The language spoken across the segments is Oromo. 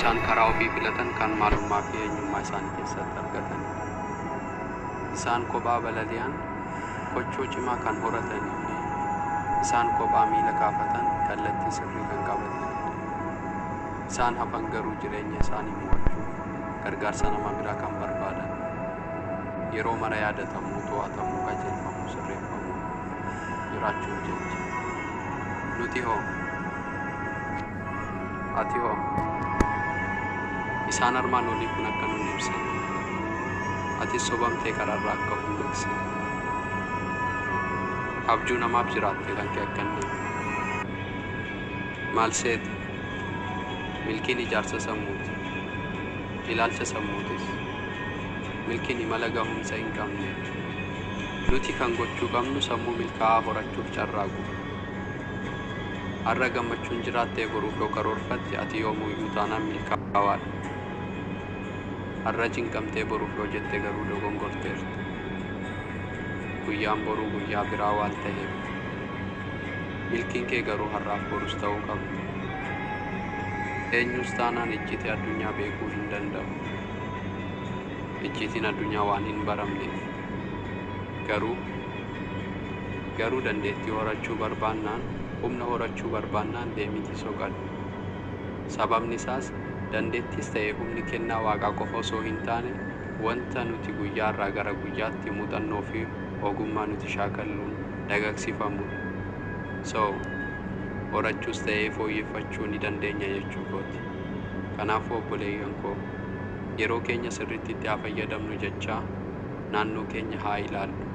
isaan karaa ofii filatan kan maalummaa fi eenyummaa isaanii keessatti argatan. Isaan kophaa balali'an kochoo cimaa kan horatanii fi isaan kophaa miila kaafatan kallattii sirrii kan qabatanidha. Isaan hafan garuu jireenya isaanii mo'achuuf gargaarsa nama biraa kan barbaadan, yeroo mara yaadatamuu, to'atamuu, qajeelfamuu, sirreeffamuu jiraachuuf jecha. Nuti hoo? Ati hoo? Isaan armaan olii kun akka nun ibsan, atis sobamtee karaarraa akka fuudhaksine, abjuu namaaf jiraattee kan kee akka inni maal seete? Milkiin ijaarsa sammuuti, ilaalcha sammuutis. Milkiin imala gahumsa hin qabne. Nuti kan gochuu qabnu sammuu milkaa'aa horachuuf carraaqu. Har'a gammachuun jiraattee boruuf yoo karoorfatte ati yoomuyyuu taanaan milkaa'aadha. Har'a cinqamtee boruuf yoo jette garuu dogongorteerta. Guyyaan boruu guyyaa biraa waan ta'eef milkiin kee garuu har'aaf borus ta'uu qaba. Eenyus taanaan icciitii addunyaa beekuu hin danda'u. Icciitiin addunyaa waan hin baramneef. Garuu dandeettii horachuu barbaannaan, humna horachuu barbaannaan deemiti soqadhu. Sababni isaas dandeettis ta'ee humni kennaa waaqaa qofa osoo hin taane wanta nuti guyyaarraa gara guyyaatti muuxannoo fi ogummaa nuti shaakalluun dagagsiifamudha. Horachuus ta'ee fooyyeffachuu ni dandeenya jechuu kooti. Kanaafuu obboleeyyan koo, yeroo keenya sirriitti itti haa fayyadamnu jechaa naannoo keenya haa ilaallu.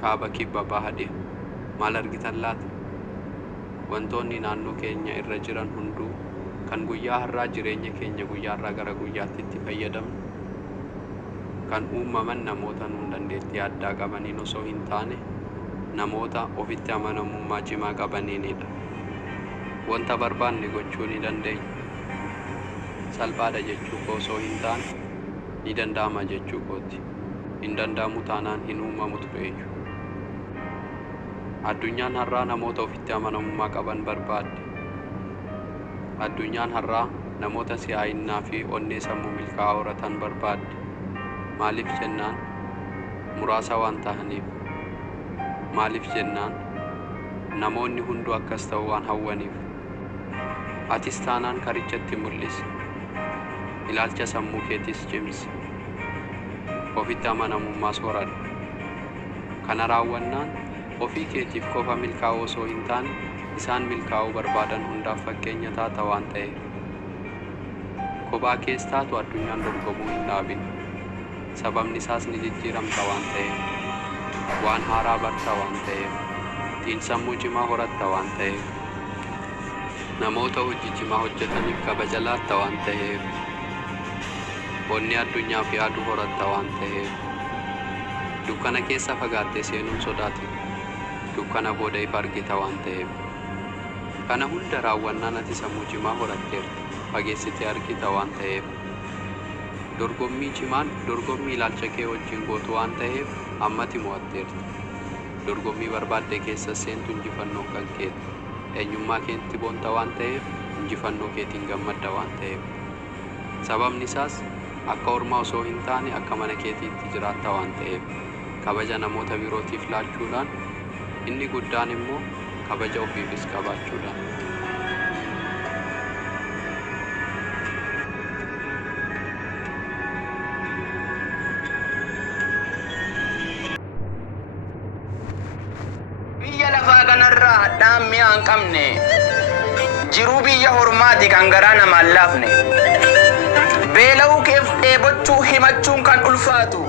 Kaaba, kibba, baha, dhiha maal argitan laata? Wantoonni naannoo keenya irra jiran hunduu kan guyyaa har'aa jireenya keenya guyyaarraa gara guyyaatti itti fayyadamnu, kan uumaman namoota nuun dandeettii addaa qabaniin osoo hin taane namoota ofitti amanamummaa cimaa qabaniinidha. Wanta barbaanne gochuu ni dandeenya. Salphaadha jechuu koo osoo hin taane ni danda'ama jechuu kooti. Hin danda'amu taanaan hin uumamu tureeyyu. Addunyaan har'aa namoota ofitti amanamummaa qaban barbaadde. Addunyaan har'aa namoota si'aayinnaa fi onnee sammuu milkaa'aa horatan barbaadde. Maaliif jennaan muraasa waan ta'aniif. Maaliif jennaan namoonni hunduu akkas ta'u waan hawwaniif. Atis taanaan karichatti mul'isi. Ilaalcha sammuu keetis cimsi. Ofitti amanamummaas horadhu. Kana raawwannaan ofii keetiif qofa milkaa'uu osoo hin taane isaan milkaa'uu barbaadan hundaaf fakkeenya taata waan ta'eef. Kophaa kees taatu addunyaan dorgomuu hin dhaabin. Sababni isaas ni jijjiiramta waan ta'eef. Waan haaraa barta waan ta'eef. Xiinsammuu cimaa horatta waan ta'eef. Namoota hojii cimaa hojjetaniif kabaja laatta waan ta'eef. Onni addunyaaf yaadu horatta waan ta'eef. Dukkana keessa fagaattee seenuun sodaatin. Dukkana booda ifa argita waan ta'eef. Kana hunda raawwannaan ati sammuu cimaa horatteerta, fageessitee argita waan ta'eef. Dorgommii cimaan dorgommii ilaalcha kee wajjin gootu waan ta'eef ammati mo'atteerta. Dorgommii barbaadde keessa seentu injifannoo kan keeti. Eenyummaa keetti boonta waan ta'eef injifannoo keetiin gammadda waan ta'eef. Sababni isaas akka ormaa osoo hin taane akka mana keetiitti jiraatta waan ta'eef. Kabaja namoota birootiif laachuudhaan, inni guddaan immoo kabaja ofiifis qabaachuudhaan. Biyya lafaa kanarraa hadhaan mi'a hin qabne, jiruu biyya hormaati kan garaa namaan laafne. Beela'uu keef dheebochuu himachuun kan ulfaatu,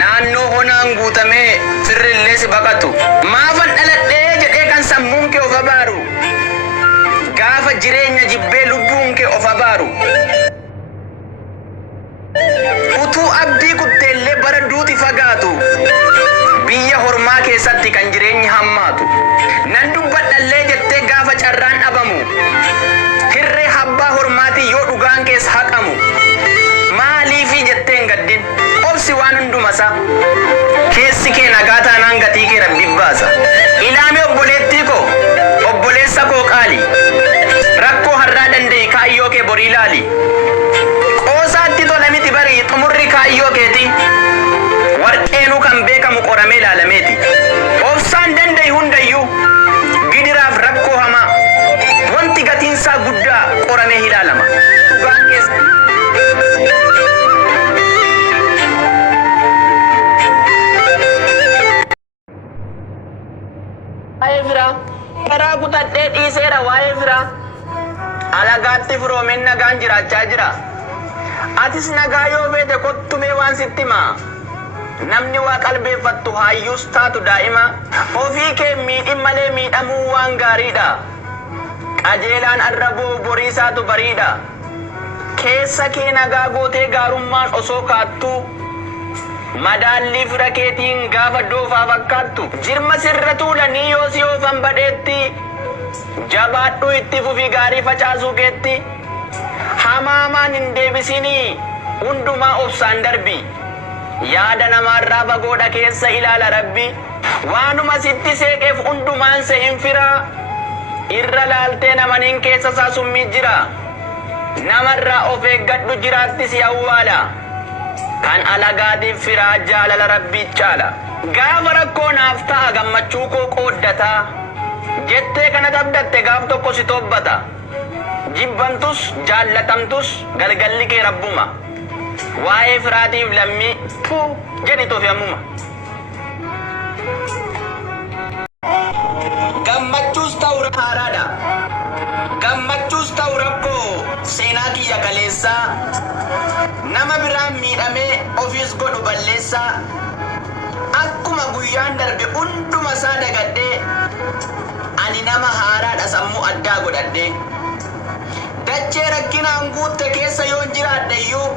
naannoo honaan guutamee firrillee si baqatu. Maafan dhaladhee jedhee kan sammuun kee of abaaru, gaafa jireenya jibbee lubbuun kee of abaaru. Utuu abdii kutteellee bara duuti fagaatu, biyya hormaa keessatti kan jireenyi hammaatu. Nan dubbadhallee jettee gaafa carraan dhabamu, hirree habbaa hormaati yoo dhugaan keessa haqamu. Maaliifi jetteen gaddin obsi waan hundumasaa, keessi kee nagaa taanaan gatii kee rabbi baasa. Ilaame obboleettii koo, obboleessa koo qaali, rakkoo har'aa dande'i kaayyoo kee borii laali. hundayyuu kan beekamu qoramee ilaalameeti. Obsaan danda'e hundayyuu gidiraaf rakkoo hamaa wanti gatiinsaa guddaa qoramee ilaalama. Dhugaan keessa waa'ee firaa karaa kutadhee dhiiseera. Waa'ee firaa alagaatti firoomen nagaan jiraachaa jira. Atis nagaa yoo feete kottumee waan sitti himaa. Namni waa qalbeeffattu hayyuus taatu daa'ima. Ofii kee miidhin malee miidhamuu waan gaariidha. Qajeelaan arraboo boriisaatu bariidha. Keessa kee nagaa gootee gaarummaan osoo kaattu madaalli fira keetiin gaafa doofaa fakkaattu. Jirma sirra tuulanii yoo si oofan badheetti jabaadhu itti fufi gaarii facaasuu keetti. Hamaamaan hin deebisinii hundumaa obsaan darbi. Yaada namaarraa fagoodha keessa ilaala Rabbi. Waanuma sitti seeqeef hundumaan se hin firaa. Irra laaltee namaniin keessa isaa summii jira. Namarraa of eeggadhu jiraatti si awwaala. Kan alagaatiif firaa jaalala Rabbii caala. Gaafa rakkoo naaf ta'a gammachuu koo qooddataa. Jettee kana abdatte gaaf tokko si tobbata. Jibbantus jaallatamtus galgalli kee Rabbuma. Waa'ee firaatiif lammii jedhi toofi ammuma. Gammachuus ta'u haaraadha. Gammachuus ta'u rakkoo seenaa kiyya kaleessaa. Nama biraan miidhamee ofiis godhu balleessaa. Akkuma guyyaan darbe hunduma isaa dagadhee ani nama haaraadha sammuu addaa godhadhee. Dachee rakkinaan guutte keessa yoon jiraadheyyuu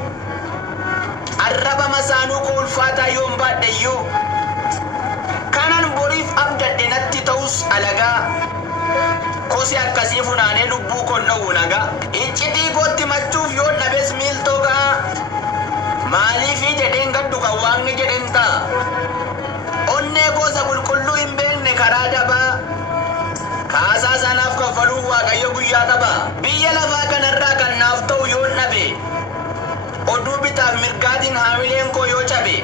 arraba masaanuu koo ulfaataa yoon baadheyyuu kanan boriif abdadhe natti ta'us alagaa kosi akkasii funaanee lubbuu koo dhowwu nagaa. Iccitii kootti machuuf yoon dhabees miiltoo ga'a maaliifii jedheen gaddu kan waaqni jedhen ta'a. Onnee goosa qulqulluu hin beekne karaa dabaa kaasaa sanaaf kaffaluu waaqayyo guyyaa qaba. Biyya lafaa kanarraa kan naaf ta'u yoon dhabe oduu bitaaf mirgaatiin haamileen koo yoo cabe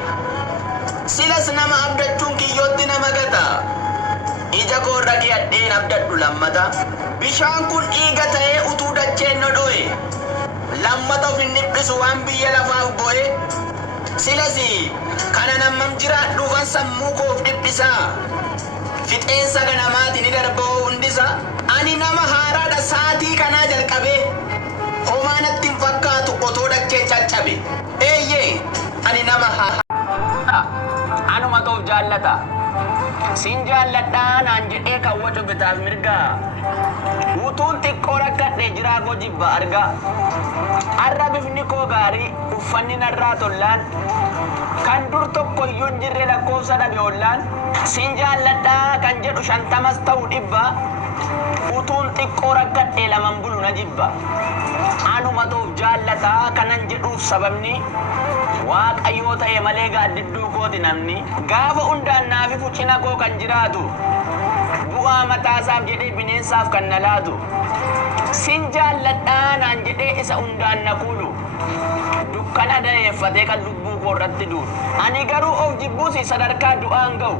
silas nama abdachuun kiyyootti nama gata. Ija koo irra kiyadheen abdadhu lammata. Bishaan kun dhiiga ta'ee utuu dacheen no dho'e lammata of hin dhiphisu waan biyya lafaaf bo'e. Silas kana nammam jiraadhuufan sammuu koof dhiphisaa. Fixeensa ganamaati ni darba'oo hundisa. Ani nama haaraadha saatii kanaa jalqabee homaa natti hin fakkaatu otoo dachee caccabe. Eeyyee ani nama anuma toof jaallata. Sin jaalladhaa naan jedhee kawwatu bitaaf mirgaa. Utuun xiqqoo rakkadhee jiraa koo jibba argaa. Arra bifni koo gaarii uffanni narraa tollaan kan dur tokko iyyuu hin jirre lakkoofsa dhabe ollaan. Sin jaalladhaa kan jedhu 50 ta'uu dhibba. Utuun xiqqoo rakkadhee laman bulu na jibba. Anuma toof jaallataa kanan jedhuuf sababni waaqayyoo ta'e malee gaaddidduu kooti namni. Gaafa hundaan naafifu cina koo kan jiraatu bu'aa mataasaaf jedhee bineensaaf kan na laatu. Sin jaalladhaa naan jedhee isa hundaan na kuulu dukkana dareeffatee kan lubbuu koo irratti duulu. Ani garuu of jibbuusi sadarkaa du'aan ga'u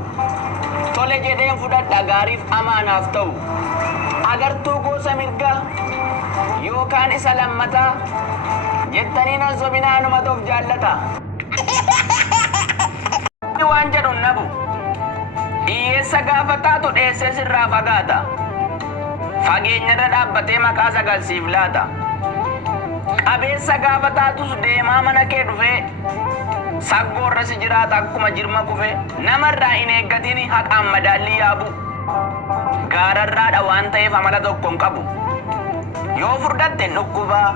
tole jedheen fudhadha gaariif amaanaaf ta'u. Agartuu gosa mirgaa yookaan isa lammataa jettanii nan sobinaa anuma toof jaallata. Waan jedhuun nabu hiyyeessa gaafa taatu dheessee sirraa fagaata. Fageenyarra dhaabbatee maqaa sagalsiif laata. Qabeessa gaafa taatus deemaa mana kee dhufee saggoorra si jiraata akkuma jirma kufe. Namarraa hin eeggatiin haqaan madaallii yaabu. Gaararraadha waan ta'eef amala tokko hin qabu. Yoo furdatte dhukkubaa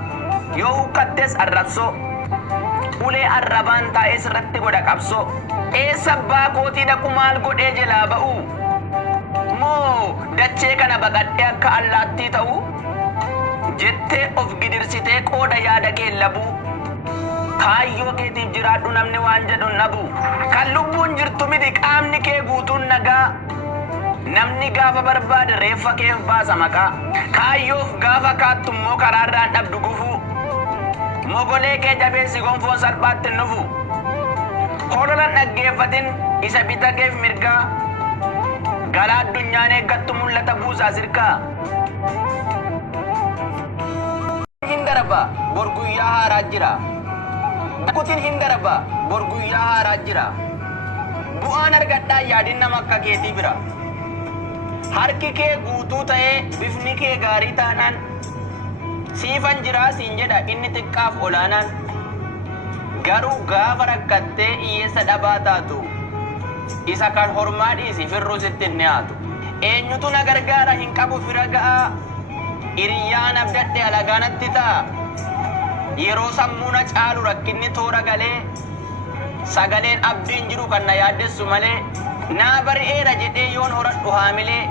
yoo hukkattes arrabsoo ulee arrabaan taa'ee sirratti godha qabsoo. Eessa abbaa kootii dhaqu maal godhee jalaa ba'u moo dachee kana baqadhee akka allaattii ta'u jettee of gidirsitee qooda yaada kee labu. Kaayyoo keetiif jiraadhu namni waan jedhu nabu. Kan lubbuun jirtu miti qaamni kee guutuun nagaa. Namni gaafa barbaade reeffa keef baasa maqaa. Kaayyoof gaafa kaattu immoo karaarraan dhabdu gufuu. Mogolee kee jabeessi gonfoon salphaatti nufu. Hololan dhaggeeffatin isa bitageef mirgaa galaa addunyaan eeggattu mul'ata buusaa sirkaa hin darba bor guyyaa haaraa jira kutin hin darba bor guyyaa haaraa jira bu'aan argadhaa yaadin nama akka keetii bira harki kee guutuu ta'ee bifni kee gaarii taanaan siifan jiraa siin jedha inni xiqqaaf olaanaan garuu gaafa rakkattee hiyyeessa dhabaa taatu isa kan hormaa dhiisi firruu sitti hin dhiyaatu eenyutu na gargaara hin qabu fira ga'aa hiriyyaan abdadhe alagaanatti ta'a yeroo sammuu na caalu rakkinni toora galee sagaleen abdiin jiru kan na yaaddessu malee naa bari'eera jedhee yoon horadhu haamilee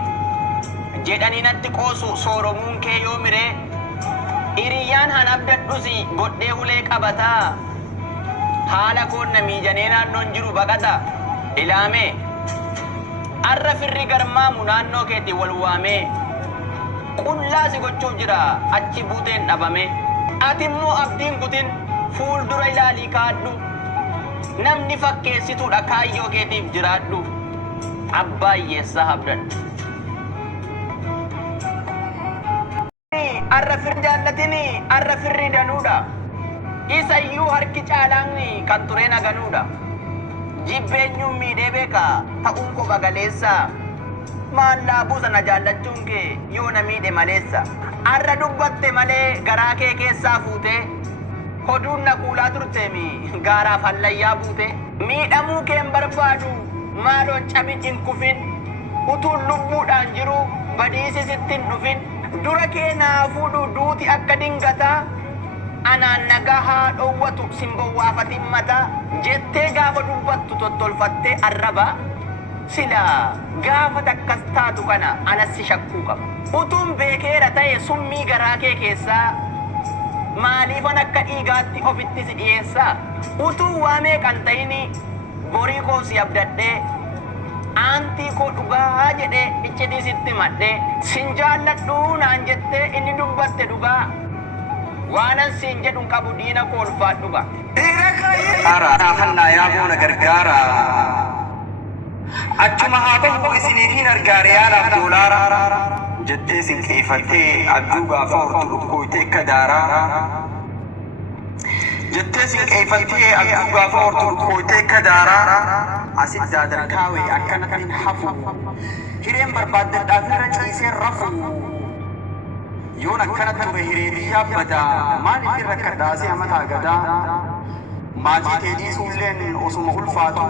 jedhanii natti qoosu sooromuun kee yoo miree hiriyyaan han abdadhusi godhee ulee qabataa haala koon na miijanee naannoon jiru baqata ilaamee arra firri garmaamu naannoo keetii wal waamee qullaa si gochuuf jira achi buuteen dhabame ati immoo abdiin kutin fuuldura ilaalii kaadhu namni fakkeessituudha kaayyoo keetiif jiraadhu abbaa hiyyeessaa abdadhu arra firri jaallatini arra firri danuudha isa iyyuu harki caalaanni kan ture naganuudha jibbeenyuun miidhee beeka ta'uun qofa galeessa maallaa buusa na jaallachuun kee yoo na miidhe maleessa arra dubbatte malee garaa kee keessaa fuute hoduun na kuulaa turteemi gaaraaf hallayyaa buute miidhamuu keen barbaadu maaloon cabin hin kufin utuun lubbuudhaan jiru badiisi sittin dhufin dura kee naa fuudhu duuti akka dingataa anaan nagaa haa dhowwatu simbowwaafatin mataa jettee gaafa dubbattu tottolfattee arraba silaa gaafa takkas taatu kana anassi shakkuu qaba utuun beekeera ta'e summii garaa kee keessaa maaliifan akka dhiigaatti ofitti si dhiyeessaa utuu waamee kan ta'ini borii koo si abdadhee aantii koo dhugaa jedhee iccitii sitti madhee sin jaalladhuu naan jettee inni dubbatte dhugaa waanan siin jedhun qabu diina koo ulfaadhuga Ara hannaa yaaboo na gargaara achuma haa ta'u isiniifin argaare yaalaaf doolaara jettee sinqeeffattee abjuu gaafa hortu dhukkooytee akka daaraa jettee sinqeeffattee abjuu gaafa hortu dhukkooytee akka daaraa asit daadarkaawee akkanatti hin hafu hireen barbaaddadhaaf irra ciisee rafu yoon akkanatti ture hiree biyyaa badaa maaliif irra kadhaasee amataa gadaa maatii teedii suulleen osuma ulfaatu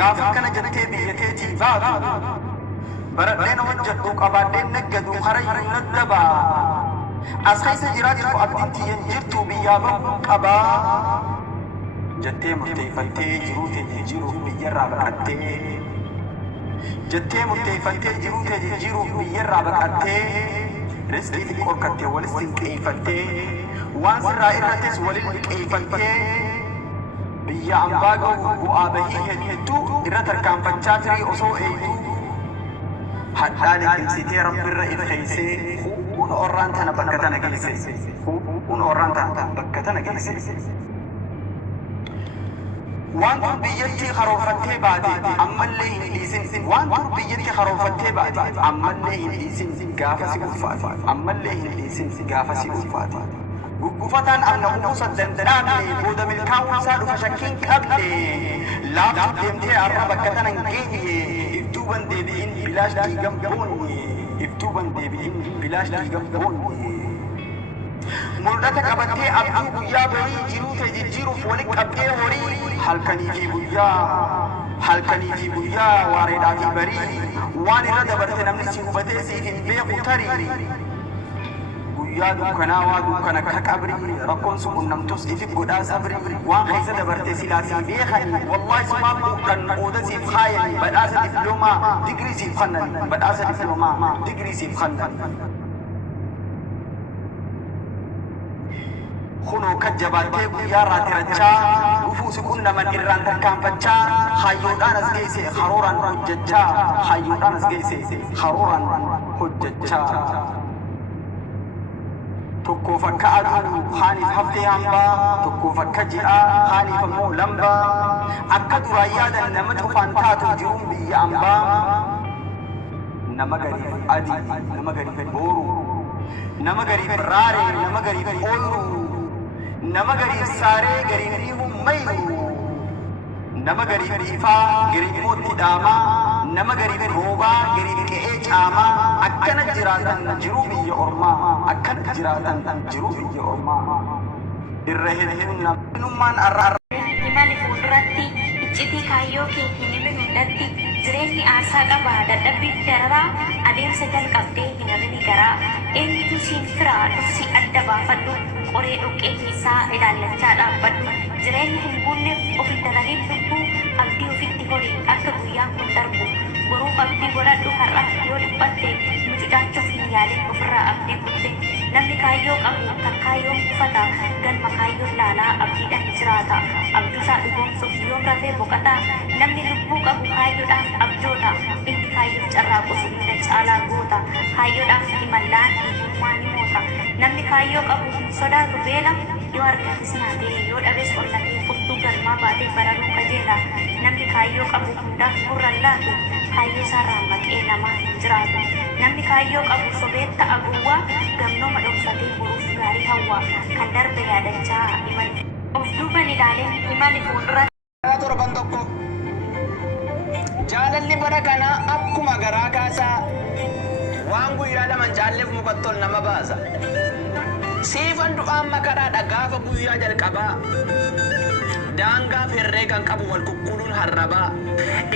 gaafa kana jettee biyya teetii baatu baradheen hojjedhu qabaadheen naggadu harayyuu naddabaa as keessa jiraatu abdiin tiyyan jirtu biyyaa bahu qabaa jettee murteeffattee jiruu tee jijjiiruuf biyyarraa baqattee jettee murteeffattee jiruu tee jijjiiruuf biyyarraa baqattee riskii xiqqoo kattee walis dinqeeffattee waan sirraa irrattis walin liqeeffattee biyya ambaa ga'u bu'aa bahii hedduu irra tarkaanfachaa firii osoo eeytuu hadhaa liqimsitee rabbirra ifeeysee kun orraan tana bakka tana geesse kun orraan tana bakka tana geesse waan kun biyyatti karoorfattee baate ammallee hin dhiisin waan kun biyyatti karoorfattee baate ammallee hin dhiisin gaafa si ulfaate ammallee hin dhiisin gaafa si ulfaate guggufataan anna umusa danda'amne booda milkaa'uun isaa dhufa shakkiin qabne laaftu deemtee arra bakka tana hin geenye iftuuban deebi'in bilaash dhiigan boonye iftuuban deebi'in bilaash dhiigan boonye mul'ata qabattee abduu guyyaa barii jiruu ta'e jijjiiruuf walitti qabdee horii halkanii fi guyyaa waareedhaa fi barii waan irra dabarte namni si hubatee siif hin beeku tarii guyyaa dukkanaa waa dukkana akka qabrii rakkoon sun qunnamtus ifi godhaa sabrii waan keessa dabarte silaa si beekan wallaahi sumaaf kan qooda siif kaayan badhaasa diploomaa digrii siif kannan badhaasa diploomaa digrii siif kannan kunoo kajjabaatee guyyaa raatirachaa dhufuu si qunnaman irraan tarkaanfachaa hayyoodhaan as geesse harooraan hojjechaa hayyoodhaan as geesse harooraan hojjechaa tokkoof akka aduu haaniif haftee hambaa tokkoof akka ji'a haaniif ammoo lambaa akka duraan yaadan nama cufaan taatu jiruun biyya ambaa nama gariif adii nama gariif booru nama gariif raaree nama gariif ooyiruu nama gariif saaree gariif hummayu nama gariif ifaa gariif mootti dhaamaa nama gariif roobaa gariif qe'ee caamaa akkana jiraatan jiruu biyya ormaa akkana jiraatan jiruu biyya ormaa irra hedduun namummaan arraa imali fuulduratti iccitii kaayyoo kee hin himne hundatti jireenyi aarsaa qabaa dadhabbiif dararaa adeemsa jalqabdee hin hafini garaa eenyutu siin firaa dhufsi adda baafadhu qoree dhoqqee keessaa ilaallachaa dhaabbadhu jireenya hin buunneef ofi dalaliif lubbuu abdii ofitti horii akka guyyaan kun darbu boruuf abdii godhadhu har'a yoo dhiphatte mucucaachuuf hin yaalin ofirraa abdii kutte namni kaayyoo qabu kan kaayyoon kufata galma kaayyoon laalaa abdiidhaan jiraata abduusaa dhugoomsuuf yoom rafee boqata namni lubbuu qabu kaayyoodhaaf abjoota inni kaayyoof carraaqus hunda caalaa goota kaayyoodhaaf himallaan hiyyummaa ni moota namni kaayyoo qabu hin sodaatu beela yoo argatis nyaatee yoo dhabes qollatee furtuu galmaa baatee bararuu kajeela namni kaayyoo qabu hundaaf gurra laatu kaayyoo isaarraa maqee namaa hin jiraatu namni kaayyoo qabu sobeetta aguwwaa gamnooma dhokfatee boruuf gaarii hawwaa kan darbe yaadachaa imali of duuban ilaalee imali fuuldura torban tokko jaalalli bara kanaa akkuma garaa kaasaa waan guyyaa laman jaalleef mukattol nama baasa siifan du'aan makaraadha gaafa guyyaa jalqabaa daangaaf herree kan qabu wal kukkuluun harrabaa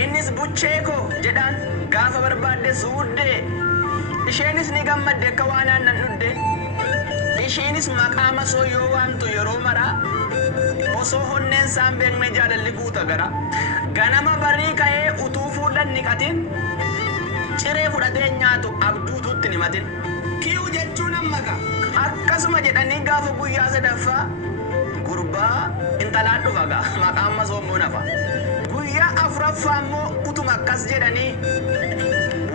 innis buchee koo jedhaan gaafa barbaadde suuddee isheenis ni gammadde akka waan aannan dhudde ishiinis maqaa masoo yoo waamtu yeroo maraa osoo honneen isaan beekne jaalalli guuta gara ganama barii ka'ee utuu fuudhan niqatin ciree fudhatee nyaatu abduututti ni matin kiyuu jechuun ammaqa akkasuma jedhanii gaafa guyyaa sadaffaa gurbaa intalaan dhufaga maqaan masoo immoo nafa guyyaa afuraffaa immoo utuma akkas jedhanii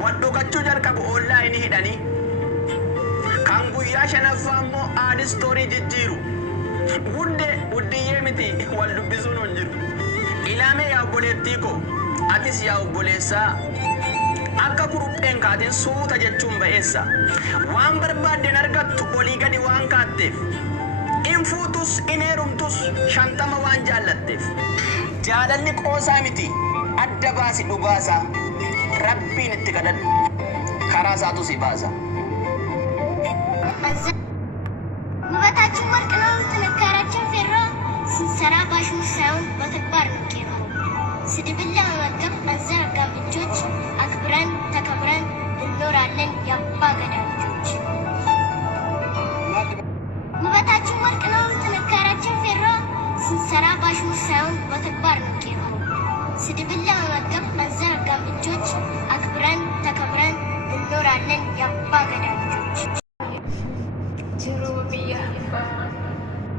wadhokachuu jalqabu ollaa inni hidhanii kan guyyaa shanaffaa immoo aadistoorii jijjiiru wuddiyyee miti wal dubbisuun hin jiru ilaamee yaa obboleettii koo atis yaa obboleessaa akka kurupheen kaateen suuta jechuun ba'eessa waan barbaadden argattu olii gadi waan kaatteef in fuutus in heerumtus 50 waan jaallatteef jaalalli qoosaa miti adda baasi dhugaasa rabbiin itti kadhadhu karaa isaatu si baasa ውበታችን ወርቅ ነው ጥንካሬያችን ፌሮ ስንሰራ ባሽን ሳይሆን በተግባር ነው ቄሮ ስድብን ለመመገብ አንዘረጋም እጆች አክብረን ተከብረን እንኖራለን የአባ ገዳ ልጆች ውበታችን ወርቅ ነው ጥንካሬያችን ፌሮ ስንሰራ ባሽን ሳይሆን በተግባር ነው ቄሮ ስድብን ለመመገብ አንዘረጋም እጆች አክብረን ተከብረን እንኖራለን የአባ ገዳ ልጆች jiruu biyya hambaa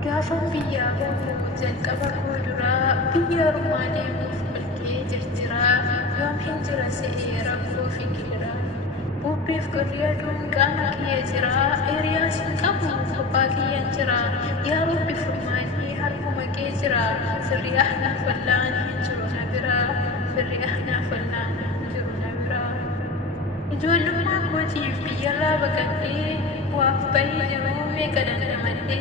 gaafa biyyaa bahu jalqaba fuulduraa biyya ormaa deemuuf milkee jirjiraa yoom hin jira se'ee rakkoo fi gidiraa bubbeef gorri aduun qaama kiyya jiraa hiriyaas hin qabu abbaa kiyyan jiraa yaa rabbi furmaanii harkuma kee jiraa firri ahnaaf wallaan hin jiru na biraa firri ahnaaf wallaan hin jiru na biraa ijoollummaa kootiif biyyarraa baqadhee waaf bahee jiruu meeqa dandamadhee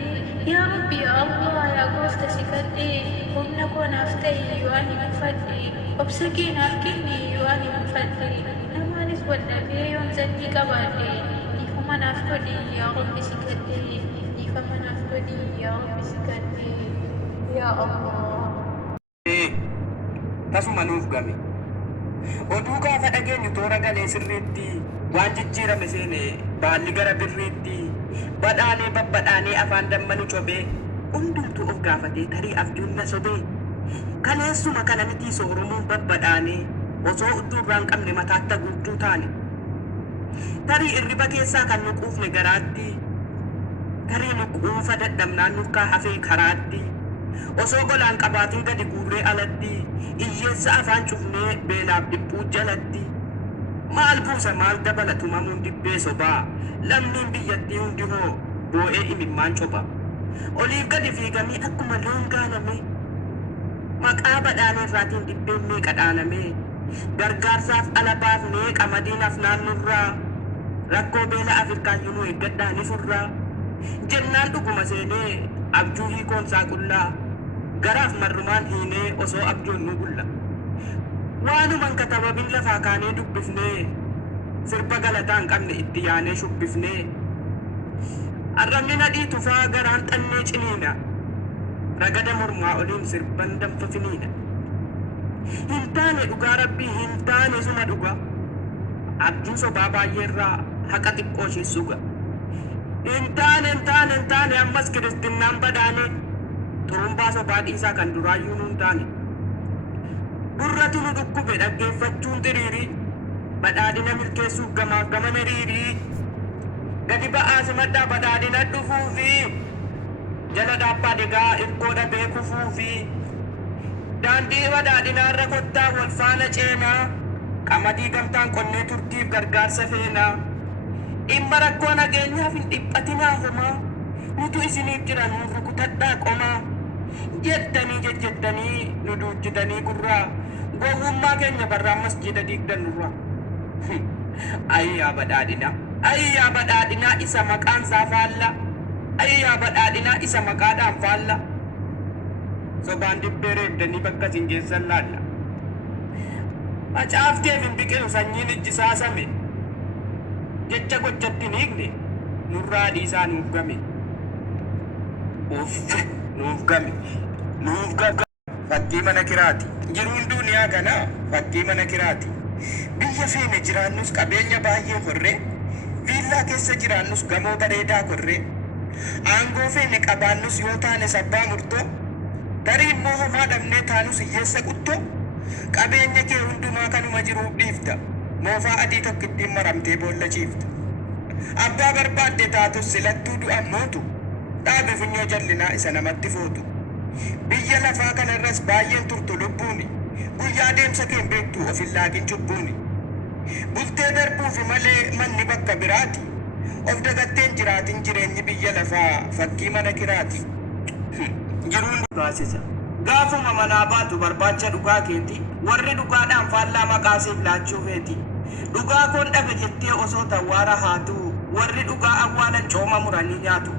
yaa rabbi yaa allah yaa goofta si kadhee humna koo naaf ta'e yoo ani mufadhe obsa kee naaf kenne yoo ani mufadhe namaanis waldhabee yoom zannii qabaadhe dhiifama naaf godhi yaa rabbi si kadhee dhiifama naaf godhi yaa rabbi si kadhee yaa allah tasuma nuuf game oduu gaafa dhageenyu toora galee sirriitti waan jijjiirame seene baalli gara birriitti badhaanee babbadhaanee afaan dammanu cobee hundumtuu of gaafatee tarii abjuun na sobee kaleessuma kana mitii sooromuun babbadhaanee osoo udduurraan qabne mataatta guutuu taane tarii irriba keessaa kan nu quufne garaatti tarii nu quufa dadhabnaan nurkaa hafee karaatti osoo golaan qabaatiin gadi guurree alatti iyyeessa afaan cufnee beelaaf dhibbuu jalatti maal buusa maal dabalatu mamuun dibbee sobaa lammiin biyyattii hundi hoo boo'ee imimmaan copha. Oliif gadi fiigamee akkuma loon gaaname. Maqaa badhaanee irraatiin dhibbeen meeqa dhaaname. Gargaarsaaf ala baafnee qamadiinaaf naannurraa. Rakkoo beela Afrikaayyuu nu eeggadhaa ni furraa. Jennaan dhuguma seenee abjuu hiikoon saaqullaa. Garaaf marrumaan hiinee osoo abjuun nu bulla. Waanuman katababin lafaa kaanee dubbifnee. Sirba galataan qabne itti yaanee shubbifnee. Arrabni nadhii tufaa garaan xannee ciniina. Ragada mormaa oliin sirban danfa finiina. Hin taane dhugaa rabbii hin taane suma dhuga. Abjuu sobaa baay'eerraa haqa xiqqoo ishee suga. Hin taane ammas kiristinnaan badaane. Xurumbaa sobaa dhiisaa kan duraayyuu nuun taane. Gurratu nu dhukkube dhaggeeffachuun xiriirii. Badhaadhina milkeessuuf gamaaf gamana riirii. Gadi ba'aa simadhaa badhaadhina dhufuufi. Jala dhaabbaa degaa irkoodha beekufuufi. Daandii badhaadhinaarra kottaa wal faana ceenaa. Qamadii gamtaan qonnee turtiif gargaarsa feenaa. Dhimma rakkoo nageenyaaf hin dhiphatinaa homaa. Nutu isiniif jiran nuuf rukutadhaa qomaa. Jettanii nu duujjitanii gurraa. Gowwummaa keenya barraa masjiida diigdan nurraa. Ayyaa badhaadhinaa isa maqaan isaa faalla. Ayyaa badhaadhinaa isa maqaadhaan faalla. Sobaan dibbee reebdanii bakka isin geessan laalla. Macaafteef hin biqilu sanyiin ijji saasame. Jecha gochatti hin hiikne nurraa dhiisaa nuuf game. Nuuf game. Fakkii mana kiraati. Jiruun duuniyaa kanaa fakkii mana kiraati. Biyya feene jiraannus qabeenya baay'ee horree. Viillaa keessa jiraannus gamoo bareedaa korree. Aangoo feene qabaannus yoo taane sabbaa murtoo. Tarii immoo homaa dhabnee taanus hiyyeessa quttoo. Qabeenya kee hundumaa kanuma jiruuf dhiifta. Moofaa adii tokko ittiin maramtee boolla ciifta. Abbaa barbaadde taatus silattuu du'an mootu. Dhaabe funyoo jallinaa isa namatti footu. Biyya lafaa kanarras baay'een turtu lubbuuni. Guyyaa deemsa keen beektu of hin laaqin cubbuuni. Bultee darbuufi malee manni bakka biraati. Of dagatteen jiraatin jireenyi biyya lafaa fakkii mana kiraati. Jiruun baasisa. Gaafuma manaa baatu barbaacha dhugaa keeti. Warri dhugaadhaan faallaa maqaasiif laachuu feeti. Dhugaa koon dhabe jettee osoo tawwaara haatu. Warri dhugaa awwaalan cooma muranii nyaatu.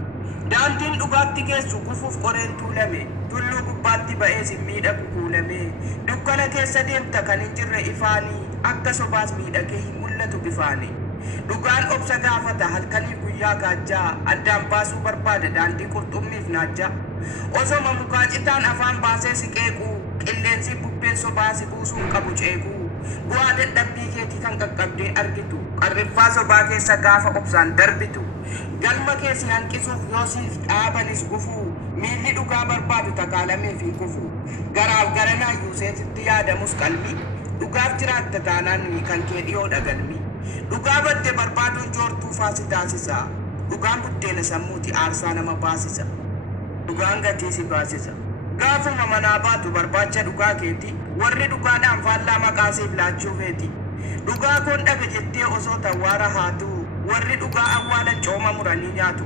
Daandiin dhugaatti geessu kufuuf qoreen tuulame. Tulluu gubbaatti ba'ee miidhagu kuulame. Dukkana keessa deemta kan hin jirre ifaanii. Akka sobaas miidhagee hin mul'atu bifaanii. Dhugaan obsa gaafata halkaniif guyyaa gaajjaa. Addaan baasuu barbaada daandii qurxummiif naajjaa. Osoma mukaa citaan afaan baasee si qeequ. Qilleensi bubbeen sobaa si buusuun qabu ceequ. Bu'aa dadhabbii keetii kan qaqqabdee argitu. Qarriffaa sobaa keessa gaafa obsaan darbitu. Galma keessi hanqisuuf yoosiif dhaabanis gufuu. Miilli dhugaa barbaadu takaalameef hin kufu. Garaaf garanaa yuuseetitti yaadamus qalbii. Dhugaaf jiraatta taanaan kan kee dhiyoodha galmi. Dhugaa badde barbaaduun joortuu faasi taasisa. Dhugaan buddeena sammuuti aarsaa nama baasisa. Dhugaan gatii si baasisa. Gaafuma manaa baatu barbaacha dhugaa keeti. Warri dhugaadhaan faallaa maqaasiif laachuu feeti. Dhugaa koon dhabe jettee osoo tawwaara haatu. Warri dhugaa awwaalan cooma muranii nyaatu.